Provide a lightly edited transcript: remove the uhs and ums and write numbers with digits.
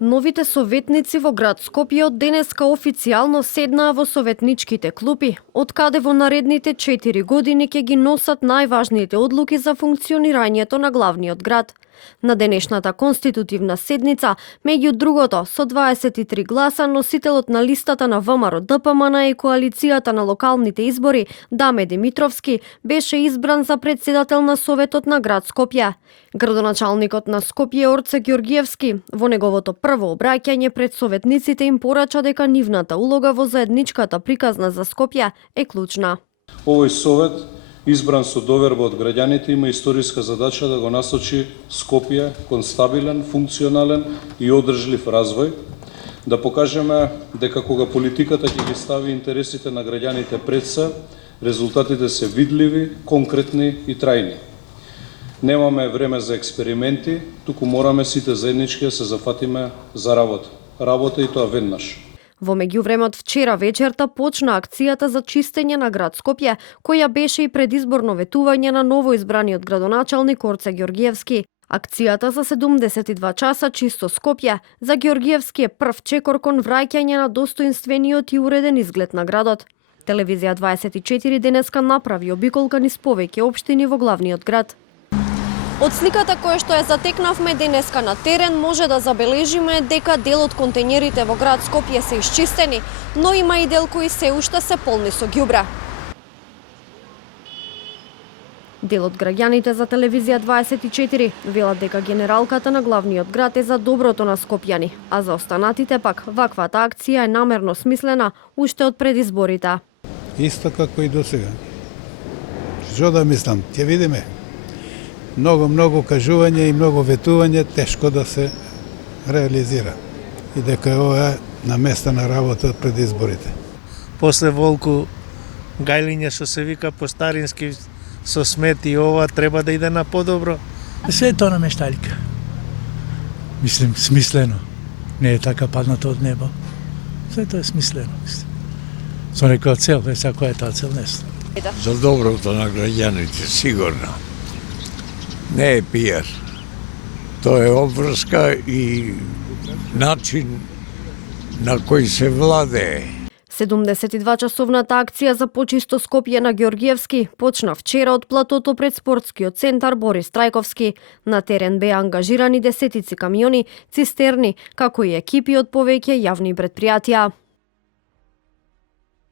Новите советници во град Скопје од денеска официјално седнаа во советничките клупи, од каде во наредните 4 години ќе ги носат најважните одлуки за функционирањето на главниот град. На денешната конститутивна седница, меѓу другото, со 23 гласа, носителот на листата на ВМРО-ДПМН и коалицијата на локалните избори, Даме Димитровски, беше избран за председател на Советот на град Скопје. Градоначалникот на Скопје Орце Ѓорѓиевски во неговото прво обраќање пред советниците им порача дека нивната улога во заедничката приказна за Скопје е клучна. Овој совет, избран со доверба од граѓаните, има историска задача да го насочи Скопје кон стабилен, функционален и одржлив развој, да покажеме дека кога политиката ќе ги стави интересите на граѓаните пред се, резултатите се видливи, конкретни и трајни. Немаме време за експерименти, туку мораме сите заеднички да се зафатиме за работа. Работа и тоа веднаш. Во меѓувреме од вчера вечерта почна акцијата за чистење на град Скопје, која беше и предизборно ветување на новоизбраниот градоначалник Орце Ѓорѓиевски. Акцијата за 72 часа чисто Скопје за Ѓорѓиевски е прв чекор кон враќање на достоинствениот и уреден изглед на градот. Телевизија 24 денеска направи обиколка низ повеќе општини во главниот град. Од сликата која што ја затекнавме денеска на терен, може да забележиме дека дел од контејнерите во град Скопје се исчистени, но има и дел кои се уште се полни со ѓубре. Дел од граѓаните за телевизија 24 велат дека генералката на главниот град е за доброто на скопјани, а за останатите пак ваквата акција е намерно смислена уште од пред изборите. Исто како и досега. Што да мислам, ќе видиме. Многу кажување и многу ветување тешко да се реализира. И дека ова е на места на работа пред изборите. После Волку гајлиње што се вика по старински со смети, ова треба да иде на подобро. Се тоа намешталика. Мислим, смислено. Не е така паднато од небо. Се тоа е смислено. Со некоја цел, која е таа цел не знам. За доброто на граѓаните, сигурно. Не е пиар. Тоа е обврска и начин на кој се владее. 72-часовната акција за почисто Скопје на Ѓорѓиевски почна вчера од платото пред спортскиот центар Борис Трајковски. На терен беа ангажирани десетици камиони, цистерни, како и екипи од повеќе јавни претпријатија.